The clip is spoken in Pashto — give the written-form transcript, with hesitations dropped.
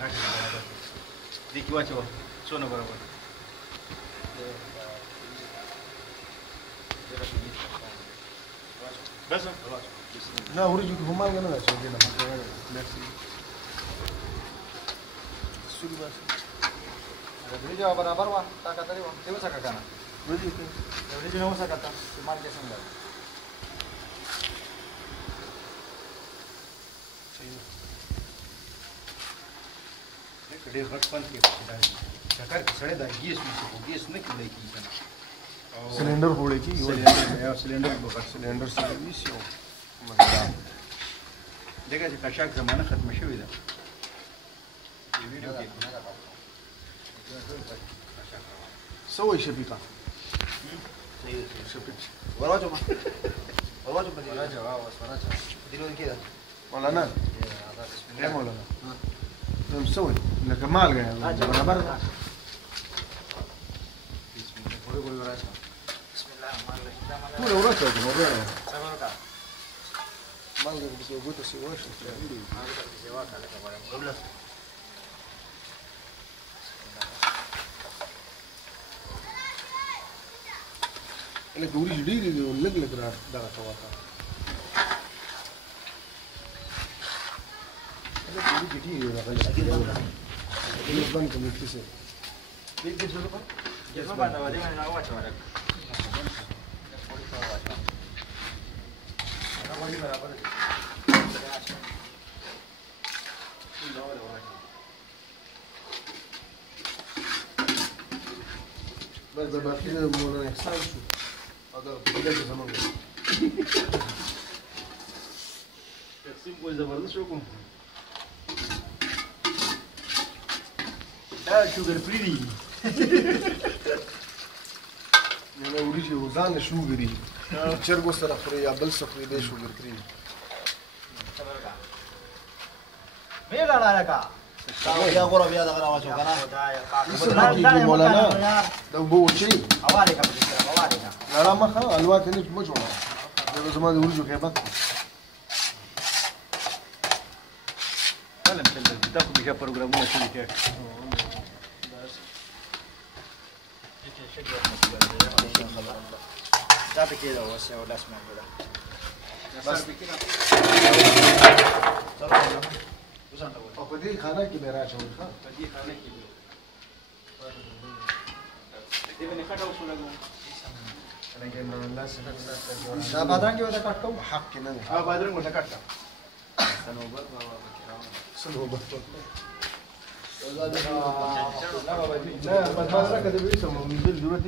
راځه برابر دې کې واچو څونه برابر بس نه ورجو کې هم مالګه نه ده چې دې نه مخکې سوري بس ورجو برابر وا تا کتري وا دیو څه کنه ورجو کې ورجو نو څه کتا مال کې څنګه ډېر غټ پن کې دا چکر کې سړی دا ګیس نشي ګیس نه کېدای کیږي सिलेंडर फोड़े की cylinder service मजेदार देखा چې کشاک زمانه ختم شوې ده ویډیو کې سوي شبيكه وراجو ما وراجو بدي وراجو وراجو دينو كده مولانا يا مولانا ده مسوي لك مال يعني برابر Pure ورثة الموضوع ما لقى بس وجوده سواش أنا قولي جديد ونقلق دارا كواتا أنا قولي جديد ولا غير جديد بنك مكتسب بيجي شو جسمه بعد بعدين أنا أول شوارع بس باقي مولانا إحسان شو هذا بدل زمان تقسيم کوئی زبردست وکم دا شوګر فری دی نه وريجي وزان شوګري چرګو سره خوري یا بل څه خوري به شوګر کړی مې غاړه کا بیا غره بیا دغه راوچو کنه مولانا دا وبو چی حواله کا حواله کا لا مخه الوات هني مجموعه دا زمان وريجو کې بک فلم تل تاخذ بها بروجرامونه شوي كده ده بكده واسع ولا اسمع كده بس بكده او په دې خانه کې به راځو ښه په دې خانه کې دې باندې کټ اوسو لګو انا کې من الله سبحانه دا بادرنګ یو دا کټ کوم حق نه ها بادرنګ ولا کټ سنوبر سنوبر لا بادرنګ دې به سمو دې ضرورت